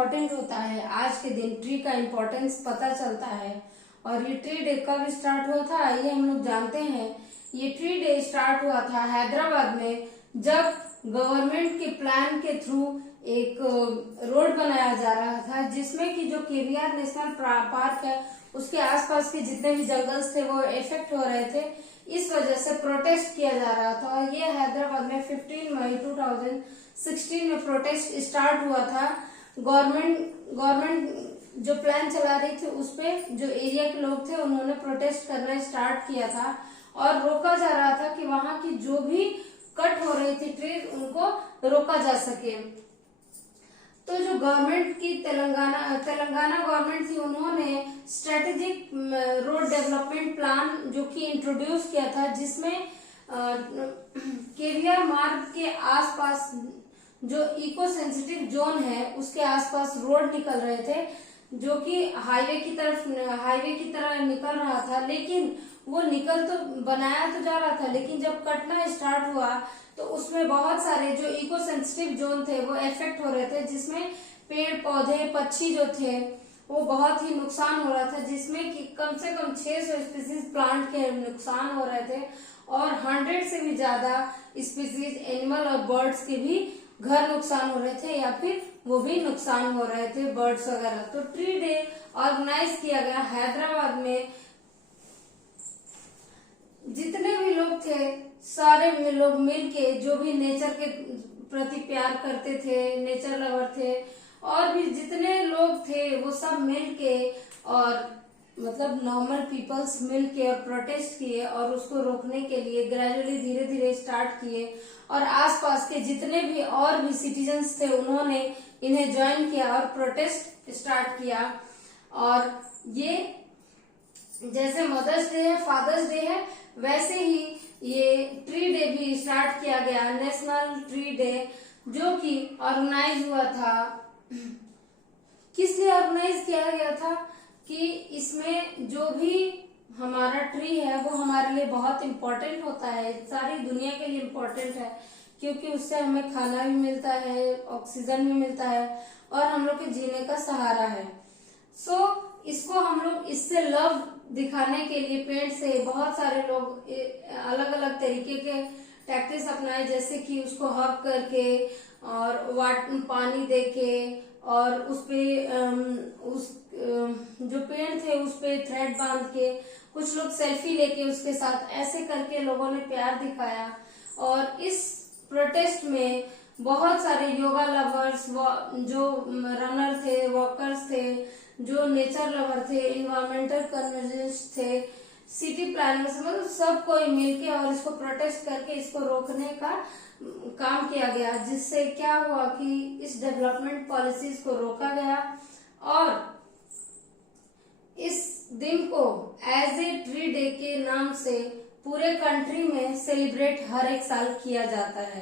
Important होता है। आज के दिन ट्री का इम्पोर्टेंस पता चलता है। और ये ट्री डे कब स्टार्ट हुआ था ये हम लोग जानते हैं। ये ट्री डे स्टार्ट हुआ था हैदराबाद में, जब गवर्नमेंट के प्लान के थ्रू एक रोड बनाया जा रहा था, जिसमें कि जो केवीआर नेशनल पार्क है उसके आसपास के जितने भी जंगल्स थे वो इफेक्ट हो रहे थे। इस वजह से प्रोटेस्ट किया जा रहा था। और ये हैदराबाद में 15 मई 2016 में प्रोटेस्ट स्टार्ट हुआ था। गवर्नमेंट जो प्लान चला रही थी उस पे जो एरिया के लोग थे उन्होंने प्रोटेस्ट करना स्टार्ट किया था और रोका जा रहा था कि वहां की जो भी कट हो रही थी ट्री उनको रोका जा सके। तो जो गवर्नमेंट की तेलंगाना गवर्नमेंट थी, उन्होंने स्ट्रेटेजिक रोड डेवलपमेंट प्लान जो कि इंट्रोड्यूस किया था, जिसमें केवीआर मार्ग के आसपास जो इको सेंसिटिव जोन है उसके आसपास रोड निकल रहे थे, जो कि हाईवे की तरह निकल रहा था। लेकिन वो बनाया तो जा रहा था, लेकिन जब कटना स्टार्ट हुआ तो उसमें बहुत सारे जो इको सेंसिटिव जोन थे वो इफेक्ट हो रहे थे, जिसमें पेड़ पौधे पक्षी जो थे वो बहुत ही नुकसान हो रहा था, जिसमें कि कम से कम 600 स्पीसीज प्लांट के नुकसान हो रहे थे और 100 से भी ज्यादा स्पीसीज एनिमल और बर्ड्स के भी घर नुकसान हो रहे थे या फिर वो भी नुकसान हो रहे थे बर्ड्स वगैरह। तो ट्री डे ऑर्गेनाइज किया गया हैदराबाद में। जितने भी लोग थे सारे लोग मिलके, जो भी नेचर के प्रति प्यार करते थे, नेचर लवर थे, और भी जितने लोग थे वो सब मिलके और मतलब नॉर्मल पीपल्स मिलके और प्रोटेस्ट किए और उसको रोकने के लिए ग्रेजुअली धीरे धीरे स्टार्ट किए। और आसपास के जितने भी और भी सिटीजन्स थे उन्होंने इन्हें ज्वाइन किया और प्रोटेस्ट स्टार्ट किया। और ये जैसे मदर्स डे है, फादर्स डे है, वैसे ही ये ट्री डे भी स्टार्ट किया गया, नेशनल ट्री डे, जो कि ऑर्गेनाइज हुआ था। किस लिए ऑर्गेनाइज किया गया था कि इसमें जो भी हमारा ट्री है वो हमारे लिए बहुत इम्पोर्टेंट होता है, सारी दुनिया के लिए इम्पोर्टेंट है, क्योंकि उससे हमें खाना भी मिलता है, ऑक्सीजन भी मिलता है और हम लोग के जीने का सहारा है। इसको हम लोग इससे लव दिखाने के लिए पेड़ से बहुत सारे लोग अलग अलग तरीके के टैक्टिस अपनाए, जैसे कि उसको हग करके और पानी देके और जो पेड़ थे उस पे थ्रेड बांध के, कुछ लोग सेल्फी लेके उसके साथ, ऐसे करके लोगों ने प्यार दिखाया। और इस प्रोटेस्ट में बहुत सारे योगा लवर्स, जो रनर थे, वॉकर्स थे, जो नेचर लवर थे, इन्वायरमेंटल कन्वर्जेंस थे, सिटी प्लानर्स, मतलब सब कोई मिलके और इसको प्रोटेस्ट करके इसको रोकने का काम किया गया, जिससे क्या हुआ कि इस डेवलपमेंट पॉलिसीज को रोका गया। और इस दिन को एज ए ट्री डे के नाम से पूरे कंट्री में सेलिब्रेट हर एक साल किया जाता है।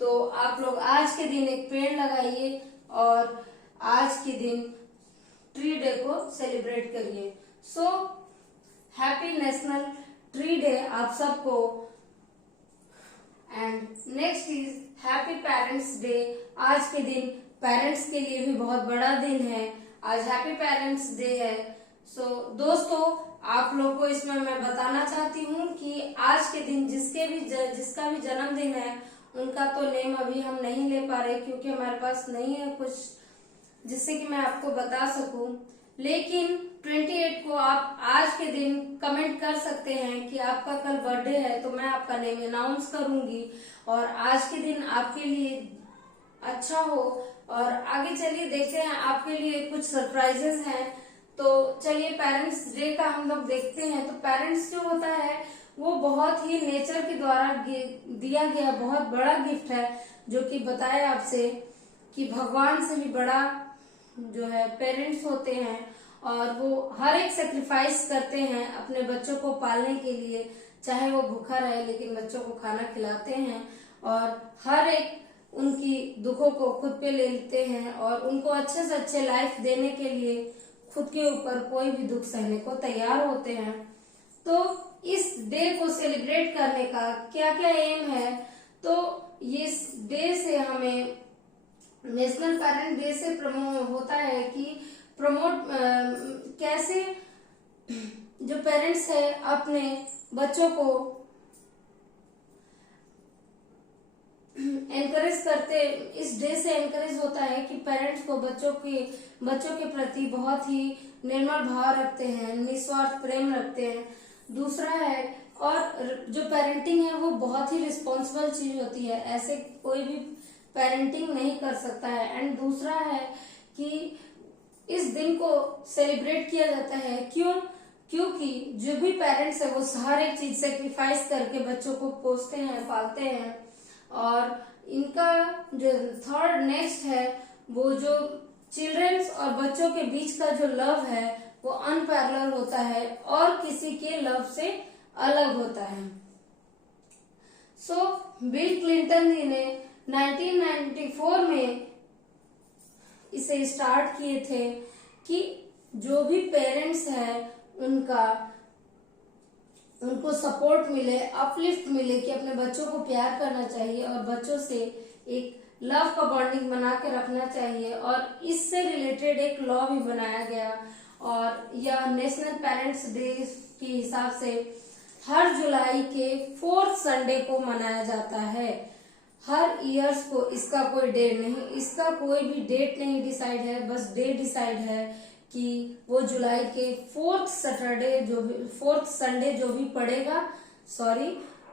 तो आप लोग आज के दिन एक पेड़ लगाइए और आज के दिन ट्री डे को सेलिब्रेट करिए। So happy national tree day आप सबको। And next is happy parents day. आज के दिन पेरेंट्स के लिए भी बहुत बड़ा दिन है, आज हैप्पी पेरेंट्स डे है। दोस्तों, आप लोग को इसमें मैं बताना चाहती हूँ कि आज के दिन जिसका भी जन्मदिन है उनका तो नेम अभी हम नहीं ले पा रहे, क्योंकि हमारे पास नहीं है कुछ जिससे कि मैं आपको बता सकूं। लेकिन 28 को आप आज के दिन कमेंट कर सकते हैं कि आपका कल बर्थडे है, तो मैं आपका नेम अनाउंस करूंगी और आज के दिन आपके लिए अच्छा हो। और आगे चलिए देखते हैं, आपके लिए कुछ सरप्राइजेस हैं। तो चलिए पेरेंट्स डे का हम लोग देखते हैं। तो पेरेंट्स जो होता है वो बहुत ही नेचर के द्वारा दिया गया बहुत बड़ा गिफ्ट है, जो कि बताया आपसे कि भगवान से भी बड़ा जो है पेरेंट्स होते हैं। और वो हर एक सेक्रीफाइस करते हैं अपने बच्चों को पालने के लिए, चाहे वो भूखा रहे लेकिन बच्चों को खाना खिलाते हैं और हर एक उनकी दुखों को खुद पे ले लेते हैं और उनको अच्छे से अच्छे लाइफ देने के लिए खुद के ऊपर कोई भी दुख सहने को तैयार होते हैं। तो इस डे को सेलिब्रेट करने का क्या क्या एम है, तो इस डे से हमें नेशनल पेरेंट डे से प्रमोट होता है कि प्रमोट कैसे जो पेरेंट्स है अपने बच्चों को एनकरेज करते, इस डे से एनकरेज होता है कि पेरेंट्स को बच्चों के प्रति बहुत ही निर्मल भाव रखते हैं, निस्वार्थ प्रेम रखते हैं। दूसरा है, और जो पेरेंटिंग है वो बहुत ही रिस्पॉन्सिबल चीज होती है, ऐसे कोई भी पेरेंटिंग नहीं कर सकता है। एंड दूसरा है कि इस दिन को सेलिब्रेट किया जाता है, क्योंकि जो भी पेरेंट्स है वो हर एक चीज सेक्रीफाइस करके बच्चों को पोसते हैं, पालते हैं। और इनका जो थर्ड नेक्स्ट है, वो जो चिल्ड्रंस और बच्चों के बीच का जो लव है वो अनपैरेलल होता है और किसी के लव से अलग होता है। बिल क्लिंटन जी ने 1994 में इसे स्टार्ट किए थे कि जो भी पेरेंट्स हैं उनको सपोर्ट मिले, अपलिफ्ट मिले, कि अपने बच्चों को प्यार करना चाहिए और बच्चों से एक लव का बॉन्डिंग बना के रखना चाहिए। और इससे रिलेटेड एक लॉ भी बनाया गया और यह नेशनल पेरेंट्स डे के हिसाब से हर जुलाई के 4th संडे को मनाया जाता है। हर ईयर्स को इसका कोई डेट नहीं, इसका कोई भी डेट नहीं डिसाइड है, बस डे डिसाइड है कि वो जुलाई के 4th संडे जो भी पड़ेगा,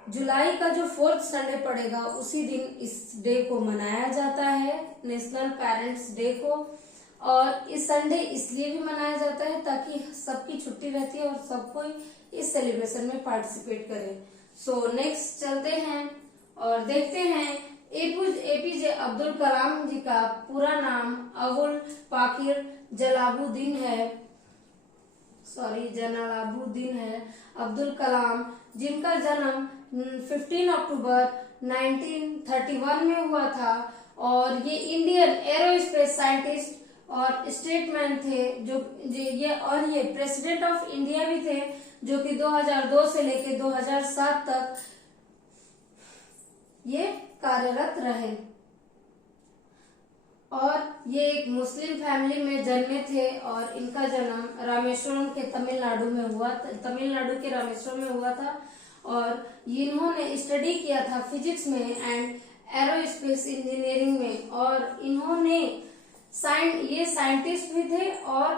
जुलाई का जो 4th संडे पड़ेगा उसी दिन इस डे को मनाया जाता है, नेशनल पेरेंट्स डे को। और इस संडे इसलिए भी मनाया जाता है ताकि सबकी छुट्टी रहती है और सब कोई इस सेलिब्रेशन में पार्टिसिपेट करे। नेक्स्ट चलते हैं और देखते हैं एपीजे अब्दुल कलाम जी का पूरा नाम अबुल पाकिर जलालुद्दीन है अब्दुल कलाम, जिनका जन्म 15 अक्टूबर 1931 में हुआ था। और ये इंडियन एरोस्पेस साइंटिस्ट और स्टेटमैन थे, ये प्रेसिडेंट ऑफ इंडिया भी थे, जो कि 2002 से लेके 2007 तक ये कार्यरत रहे। और ये एक मुस्लिम फैमिली में जन्मे थे और इनका जन्म रामेश्वरम के तमिलनाडु के रामेश्वरम में हुआ था। और इन्होंने स्टडी किया था फिजिक्स में एंड एरोस्पेस इंजीनियरिंग में। और ये साइंटिस्ट भी थे और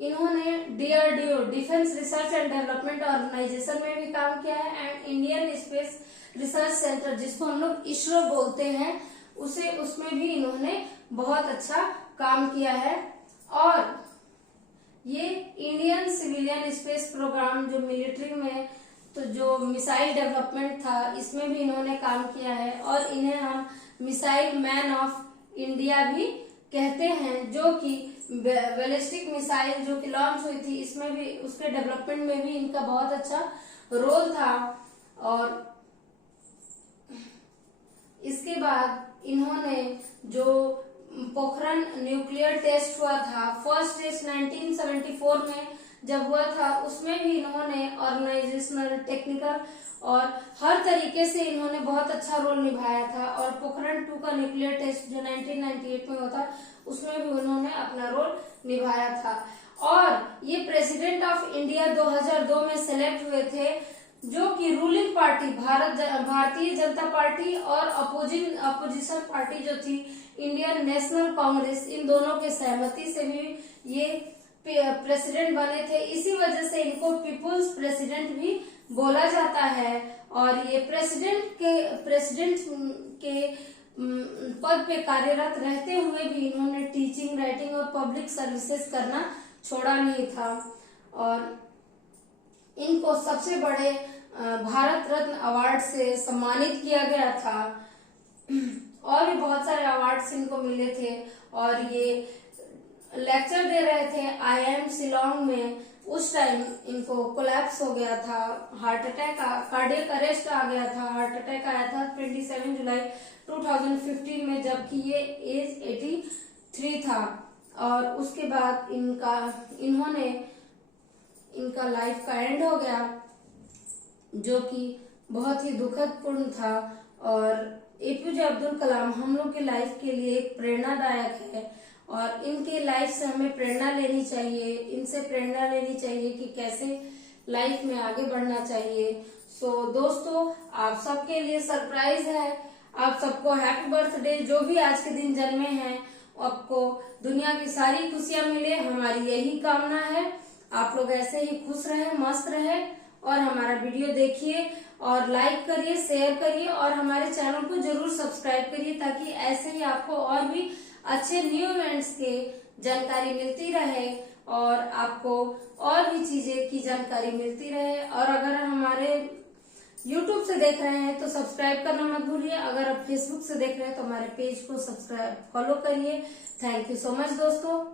इन्होंने DRDO defence research and development organisation में भी काम किया है and Indian space research centre, जिसको हम लोग इसरो बोलते हैं, उसमें भी इन्होंने बहुत अच्छा काम किया है। और ये इंडियन सिविलियन स्पेस प्रोग्राम जो मिलिट्री में तो जो मिसाइल डेवलपमेंट था, इसमें भी इन्होंने काम किया है। और इन्हें हम मिसाइल मैन ऑफ इंडिया भी कहते हैं, जो कि बैलिस्टिक मिसाइल जो कि लॉन्च हुई थी, इसमें भी उसके डेवलपमेंट में भी इनका बहुत अच्छा रोल था। और इसके बाद इन्होंने जो पोखरण न्यूक्लियर टेस्ट हुआ था, फर्स्ट टेस्ट 1974 में जब हुआ था, उसमें भी इन्होंने ऑर्गेनाइजेशनल, टेक्निकल और हर तरीके से इन्होंने बहुत अच्छा रोल निभाया था। और पोखरण 2 का न्यूक्लियर टेस्ट जो 1998 में हुआ था, उसमें भी उन्होंने अपना रोल निभाया था। और ये प्रेसिडेंट ऑफ इंडिया 2002 में सेलेक्ट हुए थे, जो कि ruling party Bharatiya Janata party और अपोजिशन पार्टी जो थी इंडियन नेशनल कांग्रेस, इन दोनों के सहमति से भी ये प्रेसिडेंट बने थे। इसी वजह से इनको पीपुल्स प्रेसिडेंट भी बोला जाता है। और ये प्रेसिडेंट के पद पे कार्यरत रहते हुए भी इन्होंने टीचिंग, राइटिंग और पब्लिक सर्विसेज करना छोड़ा नहीं था। और इनको सबसे बड़े भारत रत्न अवार्ड से सम्मानित किया गया था और भी बहुत सारे अवार्ड्स इनको मिले थे। और ये लेक्चर दे रहे थे IIM शिलोंग में, उस टाइम इनको कोलैप्स हो गया था, हार्ट अटैक, कार्डियक अरेस्ट आ गया था, हार्ट अटैक आया था 27 जुलाई 2015 में, जबकि ये एज 83 था। और उसके बाद इनका लाइफ का एंड हो गया, जो कि बहुत ही दुखद पूर्ण था। और एपीजे अब्दुल कलाम हम लोग के लाइफ के लिए एक प्रेरणादायक है और इनके लाइफ से हमें प्रेरणा लेनी चाहिए, इनसे प्रेरणा लेनी चाहिए कि कैसे लाइफ में आगे बढ़ना चाहिए। दोस्तों, आप सबके लिए सरप्राइज है, आप सबको हैप्पी बर्थडे। जो भी आज के दिन जन्मे हैं आपको दुनिया की सारी खुशियां मिले, हमारी यही कामना है। आप लोग ऐसे ही खुश रहे, मस्त रहे और हमारा वीडियो देखिए और लाइक करिए, शेयर करिए और हमारे चैनल को जरूर सब्सक्राइब करिए ताकि ऐसे ही आपको और भी अच्छे न्यू इवेंट्स के जानकारी मिलती रहे और आपको और भी चीजें की जानकारी मिलती रहे। और अगर हमारे YouTube से देख रहे हैं तो सब्सक्राइब करना मत भूलिए। अगर आप Facebook से देख रहे हैं तो हमारे पेज को सब्सक्राइब फॉलो करिए। थैंक यू सो मच दोस्तों।